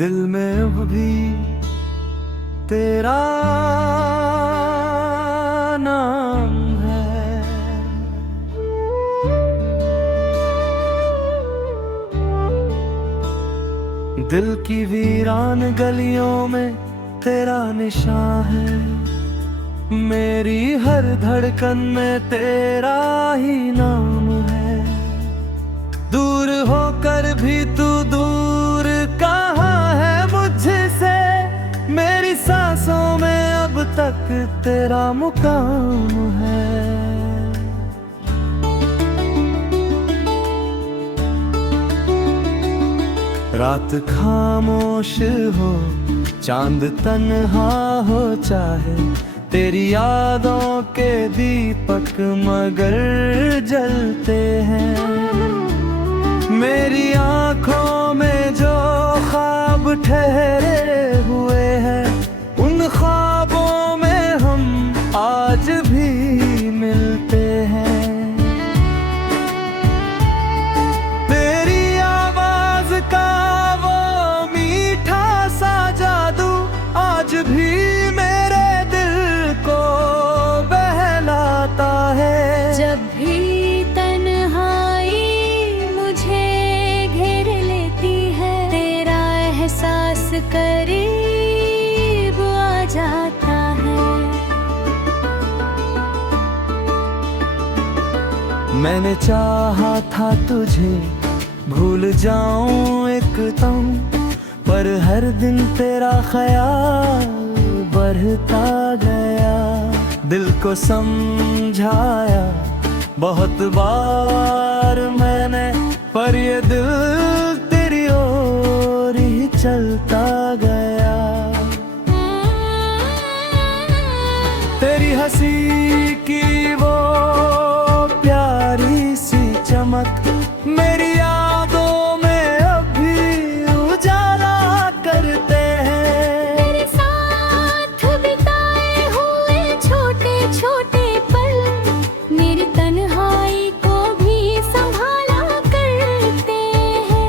दिल में अब भी तेरा नाम है। दिल की वीरान गलियों में तेरा निशान है। मेरी हर धड़कन में तेरा ही नाम है। दूर होकर भी तू दूर कहाँ है मुझसे, मेरी सांसों में अब तक तेरा मुकाम है। रात खामोश हो, चांद तन्हा हो, चाहे तेरी यादों के दीपक मगर जलते हैं। मेरी आंखों में जो ख्वाब ठहरे हुए हैं, उन ख्वाबों में हम आज भी मिलते हैं। तेरी आवाज का वो मीठा सा जादू आज भी मेरे दिल को बहलाता है। जब भी एहसास करीब आ जाता है। मैंने चाहा था तुझे भूल जाऊं एकदम, पर हर दिन तेरा ख्याल बढ़ता गया। दिल को समझाया बहुत बार मैंने, पर ये दिल तेरी ओर ही चलता गया। तेरी हंसी की वो प्यारी सी चमक मेरी यादों में अभी उजाला करते हैं। तेरे साथ बिताए हुए छोटे छोटे पल मेरी तन्हाई को भी संभाला करते हैं।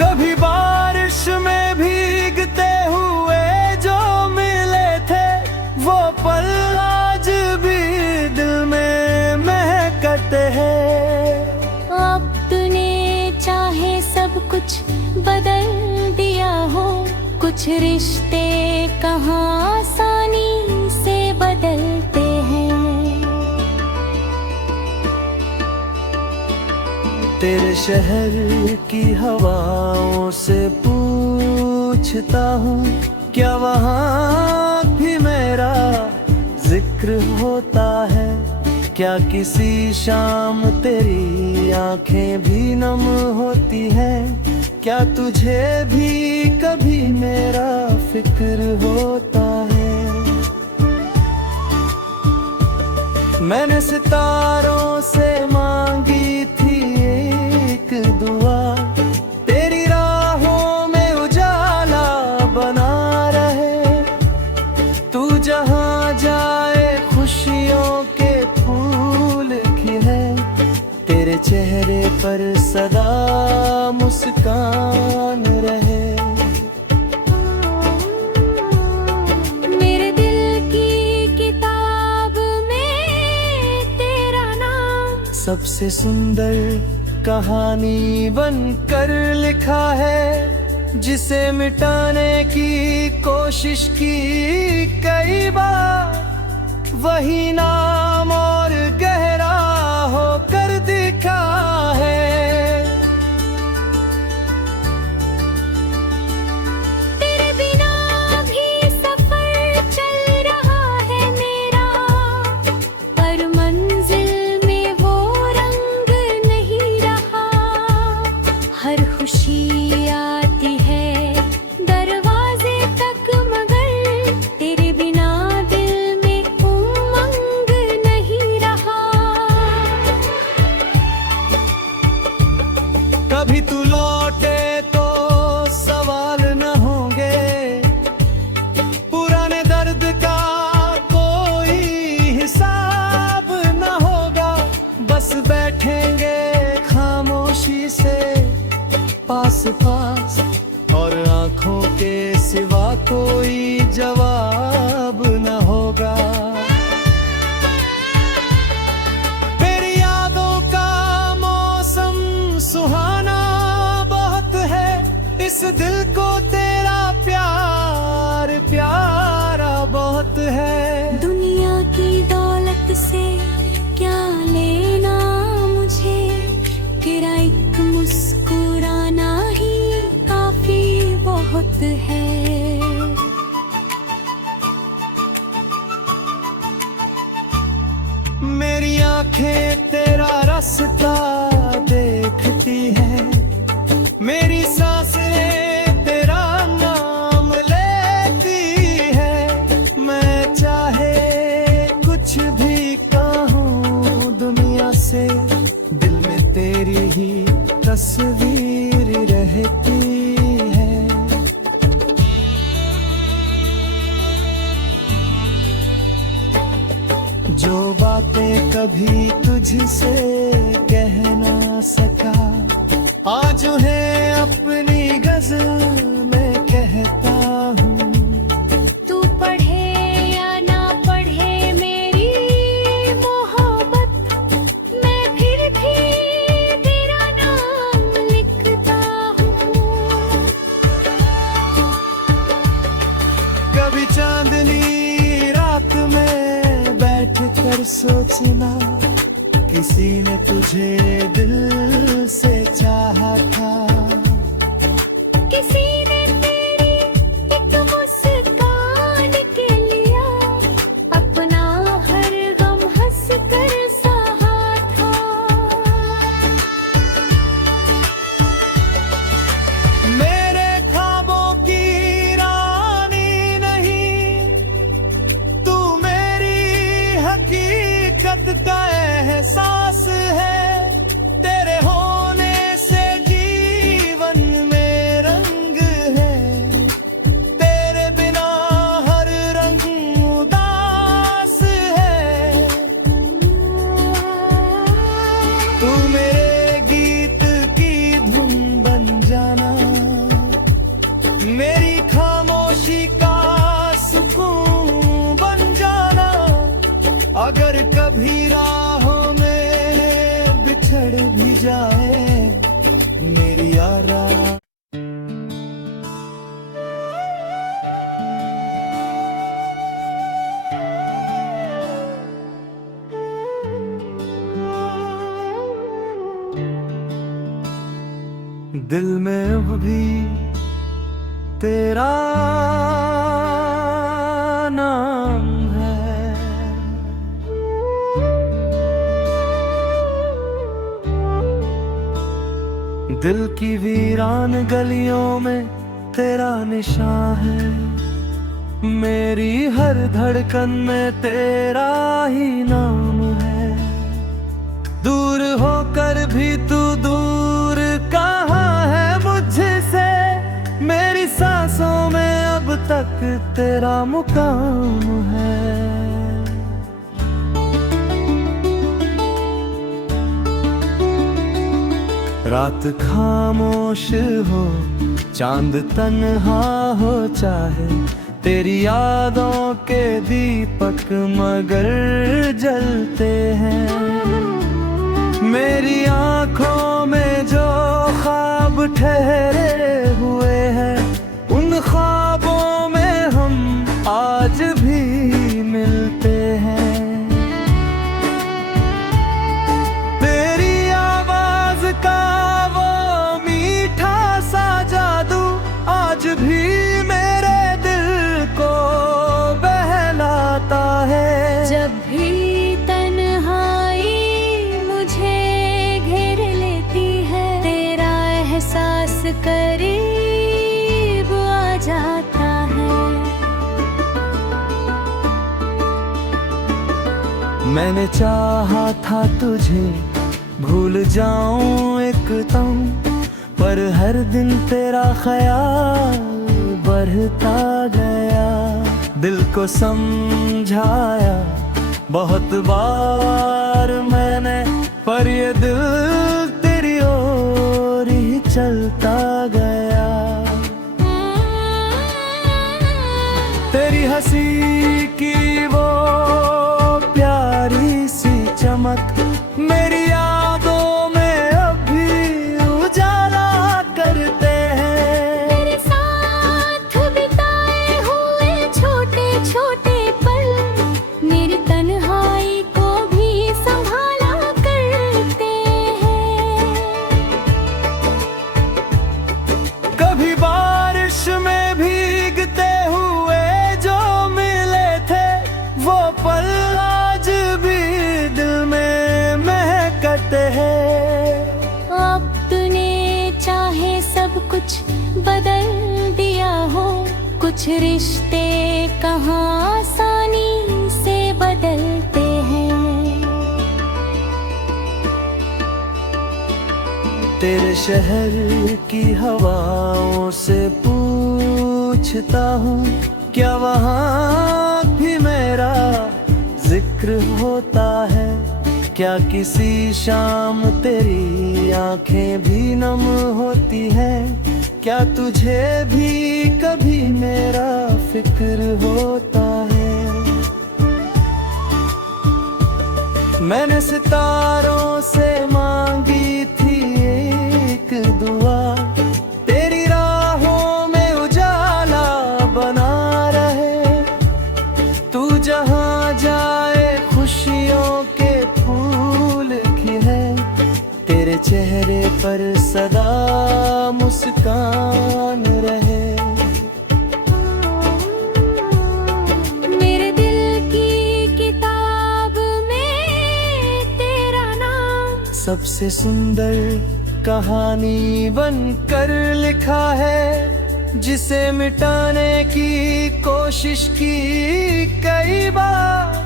कभी बारिश में भीगते हुए जो मिले थे, वो पल आज भी दिल में महकते हैं। अब तूने चाहे सब कुछ बदल दिया हो, कुछ रिश्ते कहाँ आसानी से बदलते हैं। तेरे शहर की हवाओं से पूछता हूँ, क्या वहाँ भी मेरा जिक्र होता है? क्या किसी शाम तेरी आंखें भी नम होती हैं? क्या तुझे भी कभी मेरा फिक्र होता है? मैंने सितारों से मांगी थी एक दुआ, तेरी राहों में उजाला बना रहे। तू जहाँ जाए खुशियों के फूल खिले, तेरे चेहरे पर सदा मुस्कान रहे। मेरे दिल की किताब में तेरा नाम सबसे सुंदर कहानी बनकर लिखा है, जिसे मिटाने की कोशिश की कई बार, वही नाम और गहरा होकर दिखा है। तेरे बिना भी सफर चल रहा है मेरा, पर मंजिल में वो रंग नहीं रहा। हर खुशी आती है दरवाजे तक, मगर तेरे बिना दिल में उमंग नहीं रहा। कभी तू लौटे तो सवाल न होंगे, पुराने दर्द का कोई हिसाब न होगा। बस बैठेंगे खामोशी से पास, और आंखों के सिवा कोई जवाब न होगा। तेरी यादों का मौसम सुहाना बहुत है, इस दिल को तेरा प्यार प्यारा बहुत है। दुनिया की दौलत से क्या लेना मुझे, तेरा एक मुस्कुराना ही काफी बहुत है। मेरी आंखें तेरा रास्ता देखती है, मेरी सांसें तेरा नाम लेती है। मैं चाहे कुछ भी कहूँ दुनिया से, दिल में तेरी ही तस्वीर रहती है। जो बातें कभी तुझसे कह ना सका, आज उन्हें अपनी गजल में कहता हूँ। तू पढ़े या ना पढ़े मेरी मोहब्बत, मैं फिर भी तेरा नाम लिखता हूँ। कभी चांदनी रात में बैठ कर सोचना, किसी ने तुझे दिल से चाहा था। किसी ने तेरी एक मुस्कान के लिया, अपना हर गम हंस कर सहा था। मेरे ख्वाबों की रानी नहीं, तू मेरी हकीकत का एहसास है। तेरे होने से जीवन में रंग है, तेरे बिना हर रंग उदास है। तू मेरे गीत की धुन बन जाना, मेरी खामोशी का सुकून बन जाना। अगर कभी राहों में बिछड़ भी जाए मेरी यारा। दिल में अब भी तेरा नाम है, दिल की वीरान गलियों में तेरा निशान है। मेरी हर धड़कन में तेरा ही नाम है। दूर होकर भी तू दूर कहाँ है मुझसे, मेरी सांसों में अब तक तेरा मुकाम है। रात खामोश हो, चांद तन्हा हो चाहे, तेरी यादों के दीपक मगर जलते हैं। मेरी आंखों में जो ख्वाब ठहरे हुए हैं, उन ख्वाबों में हम आज भी मिलते हैं। तेरी आवाज का वो मीठा सा जादू आज भी मेरे दिल को बहलाता है। जब भी तन्हाई मुझे घेर लेती है, तेरा एहसास करीब आ जाता है। मैंने चाहा था तुझे भूल जाऊं एकदम, पर हर दिन तेरा ख्याल बढ़ता गया। दिल को समझाया बहुत बार मैंने, पर ये दिल तेरी ओर ही चलता गया। तेरी हंसी की वो प्यारी सी चमक मेरी यादों में अभी उजाला करते हैं। मेरे साथ बिताए हुए छोटे छोटे पल मेरी तन्हाई को भी संभाला करते हैं। कभी बारिश में भीगते हुए जो मिले थे वो पल आज भी दिल में महकते हैं। अब तूने चाहे सब कुछ बदल दिया हो, कुछ रिश्ते कहाँ आसानी से बदलते हैं। तेरे शहर की हवाओं से पूछता हूँ क्या वहाँ भी मेरा जिक्र होता है। क्या किसी शाम तेरी आंखें भी नम होती है। क्या तुझे भी कभी मेरा फिक्र होता है। मैंने सितारों से मांगी थी एक दुआ, तेरी राहों में उजाला बना रहे। तू जहाँ जाए खुशियों के फूल खिले, तेरे चेहरे पर सदा मुस्कान रहे। मेरे दिल की किताब में तेरा नाम सबसे सुंदर कहानी बनकर लिखा है, जिसे मिटाने की कोशिश की कई बार।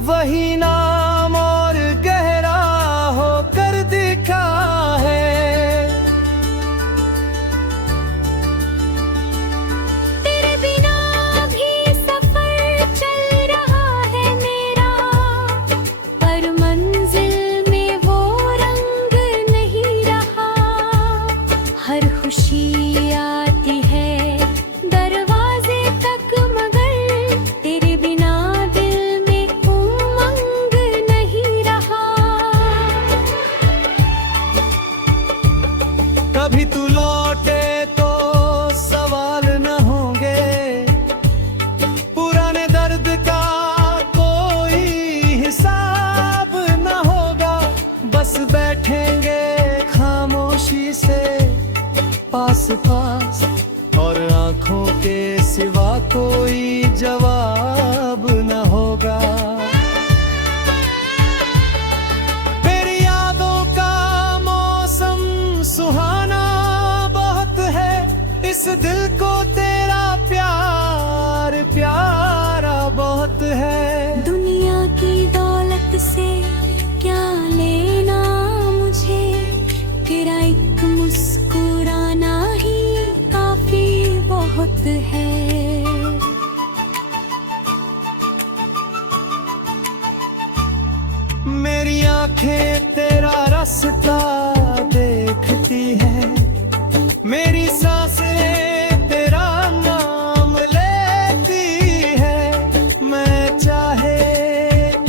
वही नाम और गहरा होकर दिखा है। तेरे बिना भी सफर चल रहा है मेरा, पर मंजिल में वो रंग नहीं रहा। हर खुशी आती है दरवाजे तक, मगर तेरे बिना दिल में उमंग नहीं रहा। कभी तू लौटे तो सवाल न होंगे, पुराने दर्द का कोई हिसाब न होगा। बस बैठेंगे खामोशी से पास पास, और आंखों के सिवा कोई जवाब न होगा। तेरी यादों का मौसम सुहाना बहुत है, इस दिल को तेरा प्यार प्यारा बहुत है। दुनिया की दौलत से क्या लेना मुझे, तेरा एक मुस्कुराना ही काफी बहुत है। मेरी आंखें तेरा रास्ता देखती है, मेरी सांसें तेरा नाम लेती है। मैं चाहे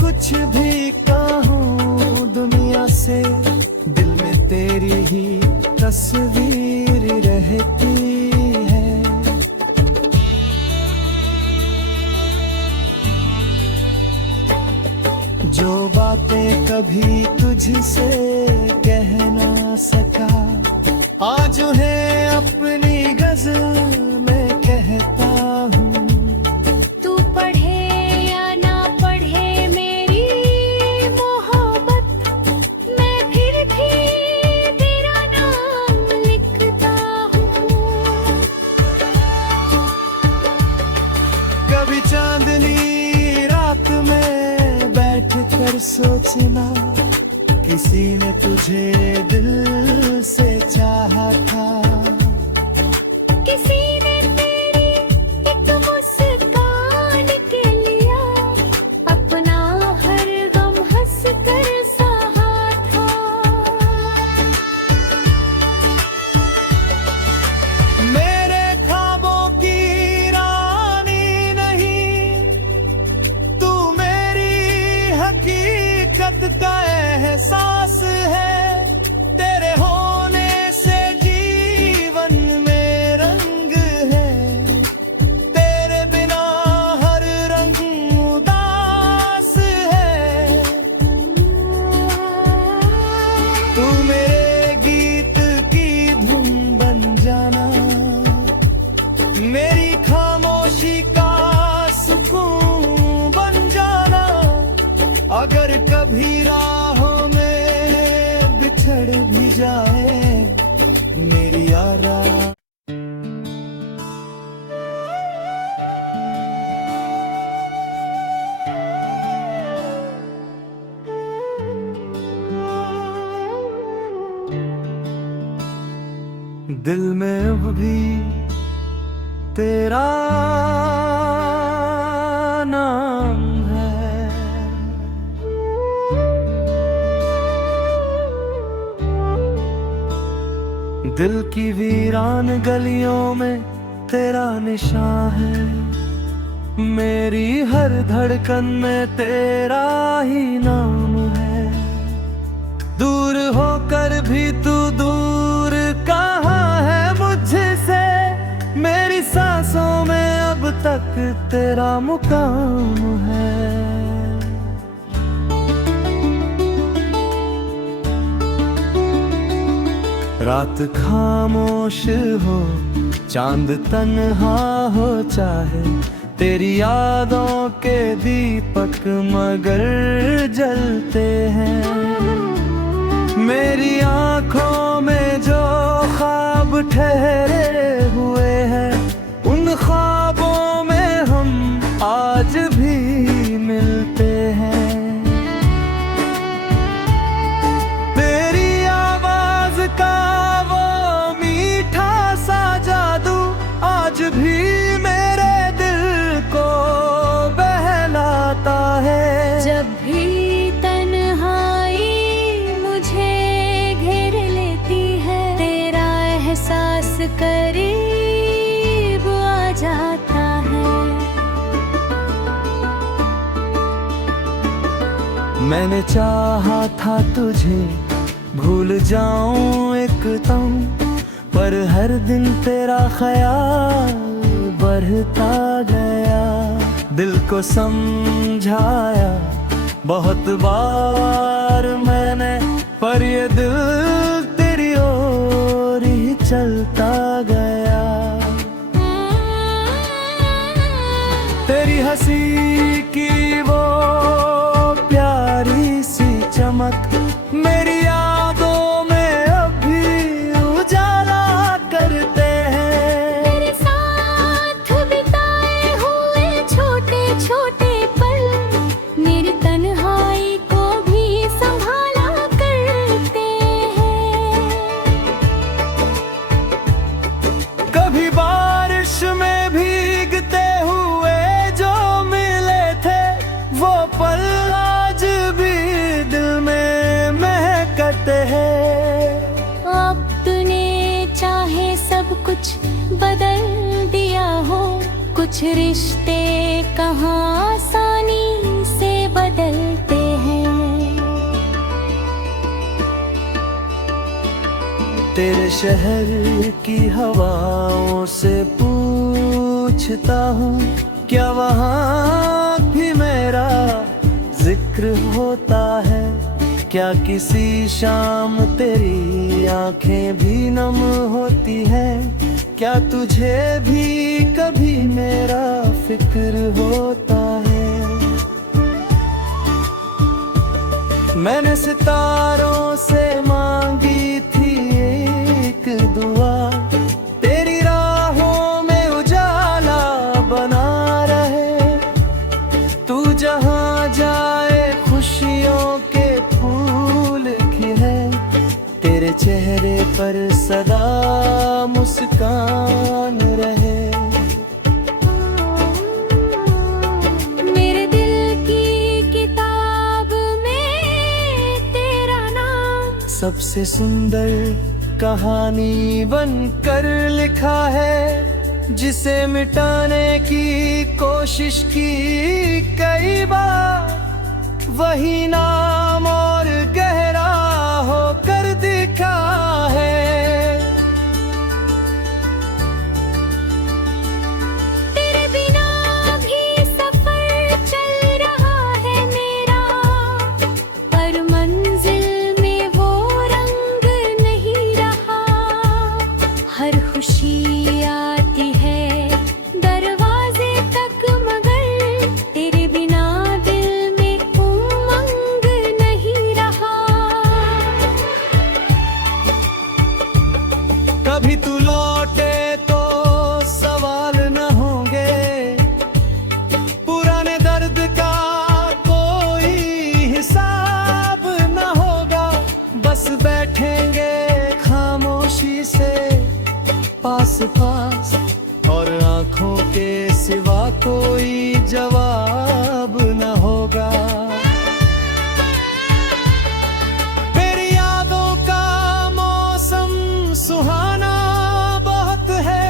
कुछ भी कहूँ दुनिया से, दिल में तेरी ही तस्वीर रहती है। जो बातें कभी तुझसे कह ना सका, आज उन्हें अपनी गजल में कहता हूँ। तू पढ़े या ना पढ़े मेरी मोहब्बत, मैं फिर भी तेरा नाम लिखता हूँ। कभी चांदनी रात में बैठ कर सोचना, किसी ने तुझे दिल से चाहा था। किसी ने तेरी एक मुस्कान के लिया अपना हर गम हंस कर सहा था। कभी राहों में बिछड़ भी जाए मेरी यारा। दिल में अब भी तेरा नाम है, दिल की वीरान गलियों में तेरा निशान है, मेरी हर धड़कन में तेरा ही नाम है। दूर होकर भी तू दूर कहाँ है मुझसे, मेरी सांसों में अब तक तेरा मुकाम है। रात खामोश हो, चांद तन्हा हो, चाहे तेरी यादों के दीपक मगर जलते हैं। मेरी आंखों में जो ख्वाब ठहरे हुए हैं, उन ख्वाबों में हम आज भी मिलते हैं। तेरी आवाज का वो मीठा सा जादू आज भी मेरे दिल को बहलाता है। जब भी एहसास करीब आ जाता है। मैंने चाहा था तुझे भूल जाऊं एकदम, पर हर दिन तेरा ख्याल बढ़ता गया। दिल को समझाया बहुत बार मैंने, पर ये दिल तेरी ओर ही चलता गया। तेरी हंसी की वो प्यारी सी चमक मेरी यादों में अभी उजाला करते हैं। तेरे साथ बिताए हुए छोटे छोटे पल मेरी तन्हाई को भी संभाला करते हैं। कभी बारिश में भीगते हुए जो मिले थे, वो पल आज भी दिल में महकते हैं। अब तूने चाहे सब कुछ बदल दिया हो, कुछ रिश्ते कहाँ आसानी से बदलते हैं। तेरे शहर की हवाओं से पूछता हूँ, क्या वहाँ भी मेरा जिक्र होता है? क्या किसी शाम तेरी आंखें भी नम होती है? क्या तुझे भी कभी मेरा फिक्र होता है? मैंने सितारों से मांगी थी एक दुआ, तेरी राहों में उजाला बना रहे। तू जहाँ जाए खुशियों के फूल खिले, तेरे चेहरे पर सदा मुस्कान रहे। मेरे दिल की किताब में तेरा नाम सबसे सुंदर कहानी बनकर लिखा है, जिसे मिटाने की कोशिश की कई बार, वही नाम और गहरा होकर दिखा है। तेरे बिना भी सफर चल रहा है मेरा, पर मंजिल में वो रंग नहीं रहा। हर खुशी आती है दरवाजे तक, मगर तेरे बिना दिल में उमंग पास, और आंखों के सिवा कोई जवाब न होगा। मेरी यादों का मौसम सुहाना बहुत है,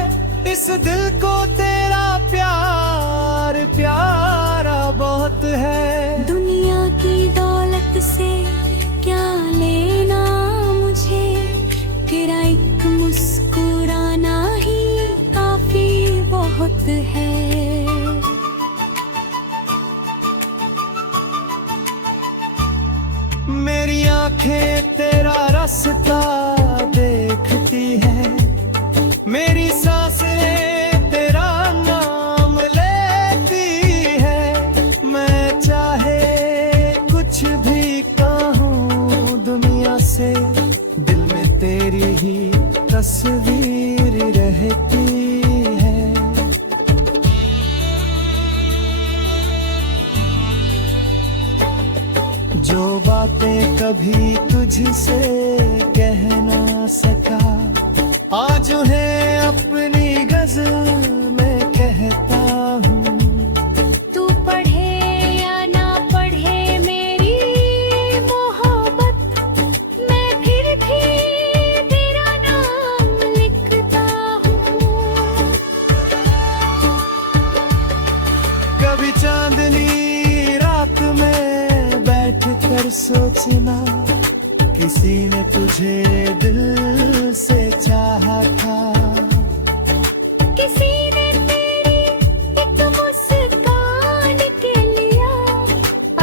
इस दिल को तेरा प्यार प्यारा बहुत है। दुनिया की दौलत से क्या लेना मुझे, तेरा एक मुस्कुराना ही काफी बहुत है। मेरी आंखें तेरा रास्ता देखती है, मेरी सांसें तेरा नाम लेती है। मैं चाहे कुछ भी कहूँ दुनिया से, दिल में तेरी ही तस्वीर रहती है। जो बातें कभी तुझसे कह ना सका, आज उन्हें अपनी गज़ल में कहता हूँ। तू पढ़े या ना पढ़े मेरी मोहब्बत, मैं फिर भी तेरा नाम लिखता हूँ। कभी चांदनी रात में बैठ कर सोचना, किसी ने तुझे दिल से चाहा था। किसी ने तेरी एक मुस्कान के लिया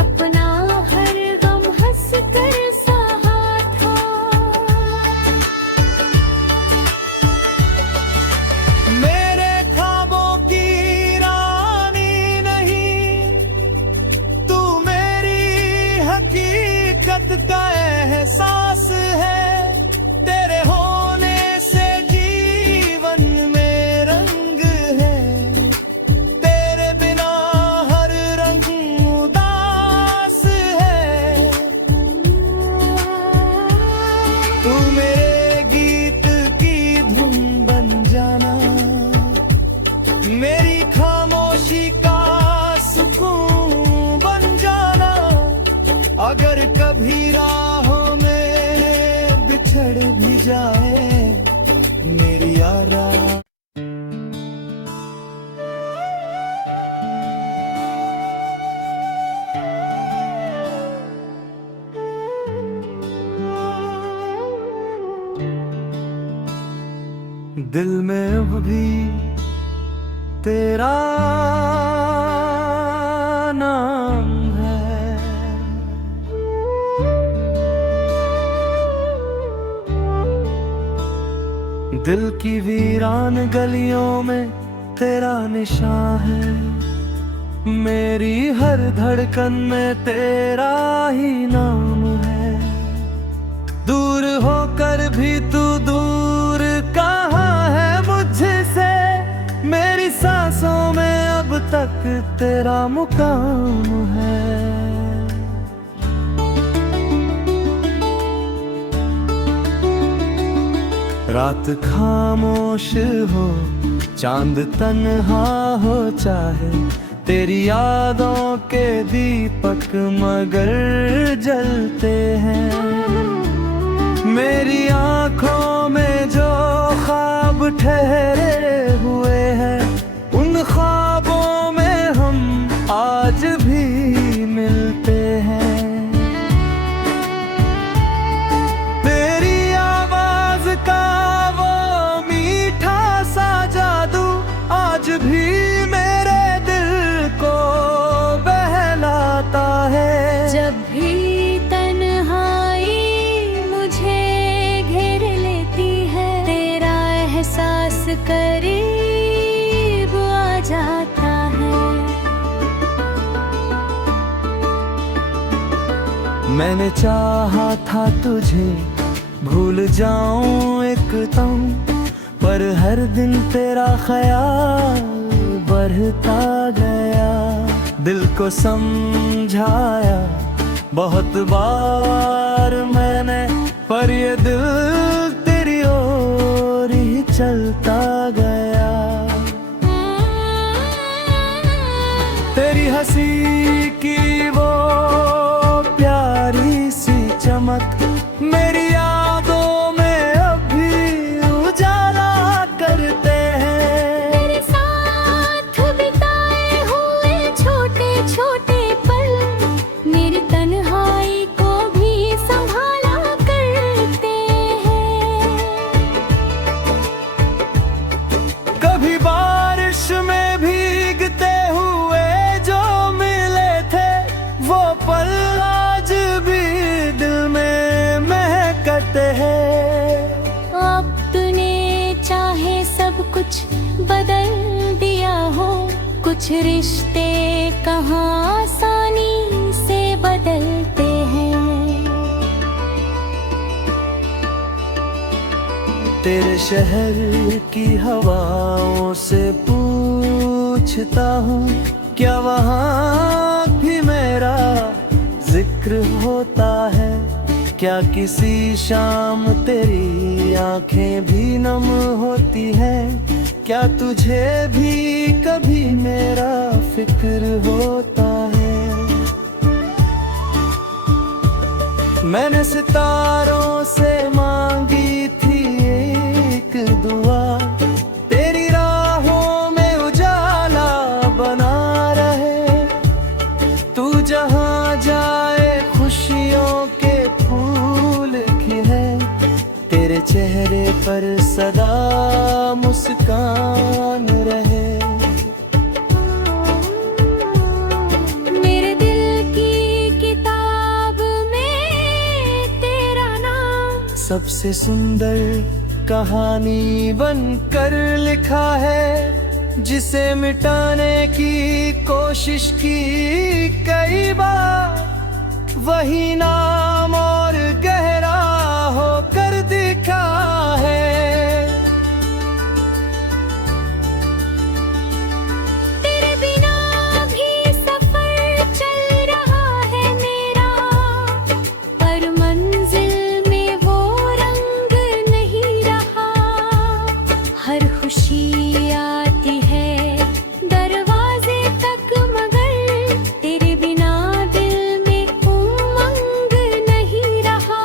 अपना हर गम हंस कर सहा था। मेरे ख्वाबों की रानी नहीं, तू मेरी हकीकत का एहसास है। तेरे होने से जीवन में रंग है, तेरे बिना हर रंग उदास है। तू मेरे गीत की धुन बन जाना, मेरी खामोशी का सुकून बन जाना। अगर कभी राहों में बिछड़ भी जाए मेरी यारा। दिल में अब भी तेरा नाम है, दिल की वीरान गलियों में तेरा निशान है। मेरी हर धड़कन में तेरा ही नाम है। दूर होकर भी तू दूर कहाँ है मुझसे, मेरी सांसों में अब तक तेरा मुकाम है। रात खामोश हो, चांद तन्हा हो चाहे, तेरी यादों के दीपक मगर जलते हैं। मेरी आंखों में जो ख्वाब ठहरे हुए हैं, उन ख्वाबों में हम आज भी मिलते हैं। तेरी आवाज का वो मीठा सा जादू आज भी मेरे दिल को बहलाता है। जब भी तन्हाई मुझे घेर लेती है, तेरा एहसास करीब आ जाता है। मैंने चाहा था तुझे भूल जाऊं एकदम, पर हर दिन तेरा ख्याल बढ़ता गया। दिल को समझाया बहुत बार मैंने, पर ये दिल तेरी ओर ही चलता गया। तेरी हंसी की वो प्यारी सी चमक मेरी यादों में अभी उजाला करते हैं। मेरे साथ बिताए हुए छोटे छोटे पल मेरी तन्हाई को भी संभाला करते हैं। कभी बारिश में भीगते हुए जो मिले थे वो पल आज भी दिल में महकते हैं। अब तूने चाहे सब कुछ बदल दिया हो, कुछ रिश्ते कहाँ आसानी से बदलते हैं। तेरे शहर की हवाओं से पूछता हूँ क्या वहाँ भी मेरा जिक्र होता है। क्या किसी शाम तेरी आंखें भी नम होती है। क्या तुझे भी कभी मेरा फिक्र होता है। मैंने सितारों से मांगी थी एक दुआ, तेरी राहों में उजाला बना रहे। तू जहाँ जाए खुशियों के फूल खिले, तेरे चेहरे पर सदा मुस्कान रहे। मेरे दिल की किताब में तेरा नाम सबसे सुंदर कहानी बनकर लिखा है, जिसे मिटाने की कोशिश की कई बार। वही नाम और गहरा होकर दिखा है। तेरे बिना भी सफर चल रहा है मेरा, पर मंजिल में वो रंग नहीं रहा। हर खुशी आती है दरवाजे तक, मगर तेरे बिना दिल में उमंग नहीं रहा।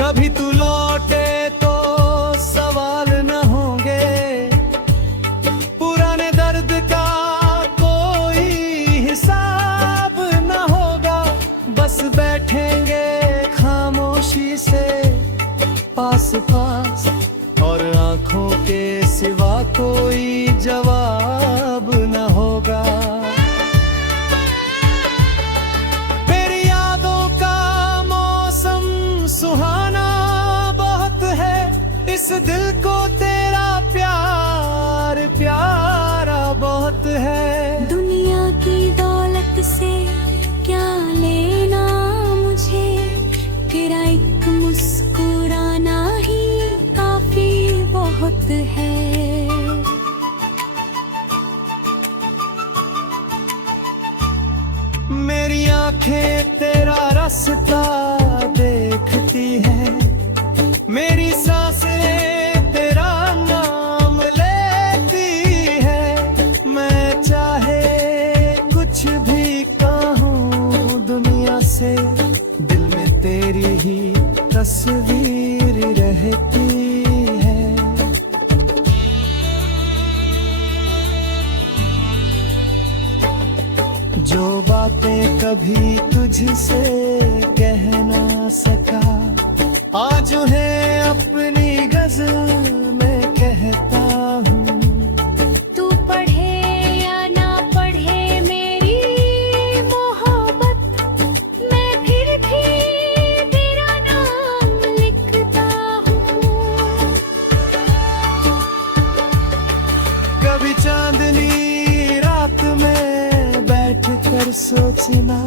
कभी तू लौटे तो सवाल न होंगे, पुराने दर्द का कोई हिसाब न होगा। बस बैठेंगे खामोशी से पास पास, और आंखों के सिवा कोई जवाब न होगा। मेरी यादों का मौसम सुहाना बहुत है, इस दिल को तेरा प्यार प्यारा बहुत है। दुनिया की दौलत से क्या लेना मुझे, तेरा एक मुस्कुराना ही काफी बहुत है। मेरी आंखें तेरा रास्ता देखती है, मेरी सांसें तेरा नाम लेती है। मैं चाहे कुछ भी कहूँ दुनिया से, दिल में तेरी ही तस्वीर रहती है। जो बातें कभी तुझसे कह ना सका, आज उन्हें अपनी गजल में कहता हूँ। तू पढ़े या ना पढ़े मेरी मोहब्बत, मैं फिर भी तेरा नाम लिखता हूँ। कभी चांदनी रात में बैठ कर सोचना,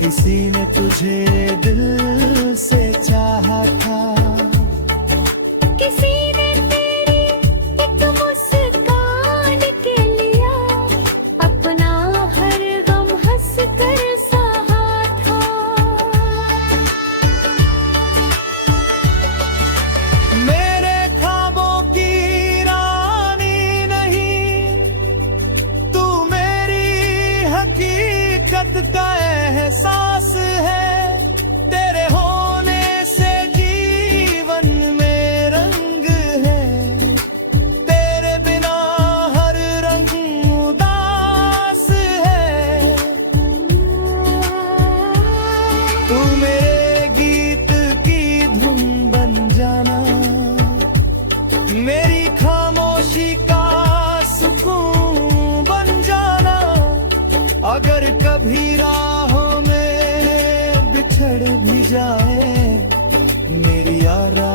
किसी ने तुझे दिल से चाहा था। किसी ने तेरी एक मुस्कान के लिया अपना हर गम हंस कर सहा था। कभी राहों में बिछड़ भी जाए मेरी यारा।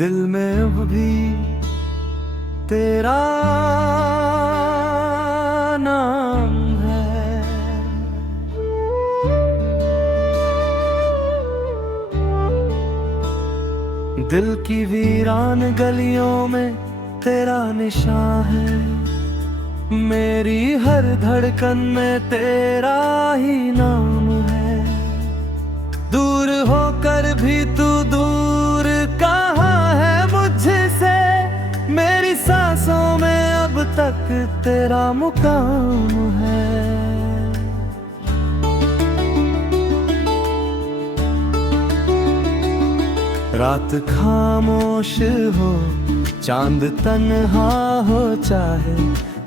दिल में अब भी तेरा नाम है, दिल की वीरान गलियों में तेरा निशान है, मेरी हर धड़कन में तेरा ही नाम है। दूर होकर भी तू दूर कहाँ है मुझसे, मेरी सांसों में अब तक तेरा मुकाम है। रात खामोश हो, चांद तन्हा हो, चाहे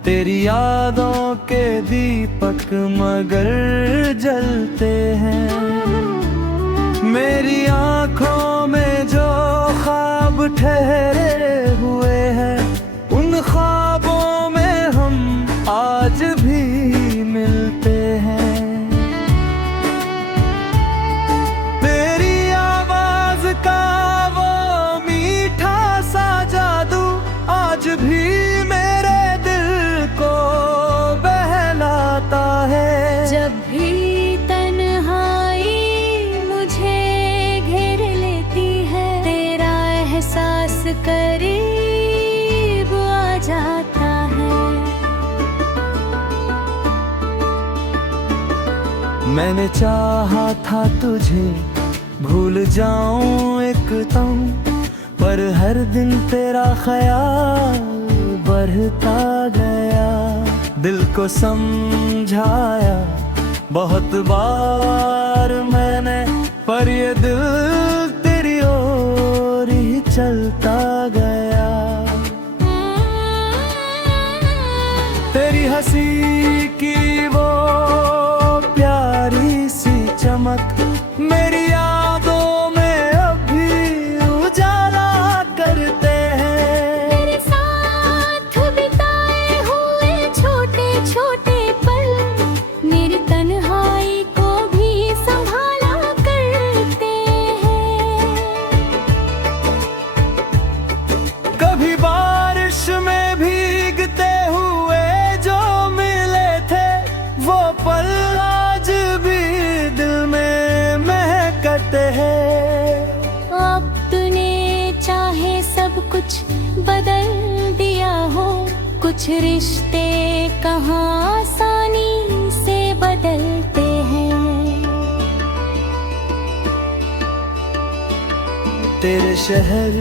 तेरी यादों के दीपक मगर जलते हैं। मेरी आँखों में जो ख्वाब ठहरे हुए हैं, उन ख्वाबों में हम आज भी मिलते हैं। तेरी आवाज का वो मीठा सा जादू आज भी मेरे दिल को बहलाता है। जब भी एहसास करीब आ जाता है। मैंने चाहा था तुझे भूल जाऊं एकदम, पर हर दिन तेरा ख्याल बढ़ता गया। दिल को समझाया बहुत बार मैंने, पर ये दिल तेरी ओर ही चलता गया। तेरी हंसी की वो प्यारी सी चमक मेरी यादों में अभी उजाला करते हैं। तेरे साथ बिताए हुए छोटे छोटे पल मेरी तन्हाई को भी संभाला करते हैं। कभी बारिश में भीगते हुए जो मिले थे, वो पल आज भी दिल में महकते हैं। अपने चाहे सब कुछ बदल दिया हो, कुछ रिश्ते कहाँ आसानी से बदलते हैं। तेरे शहर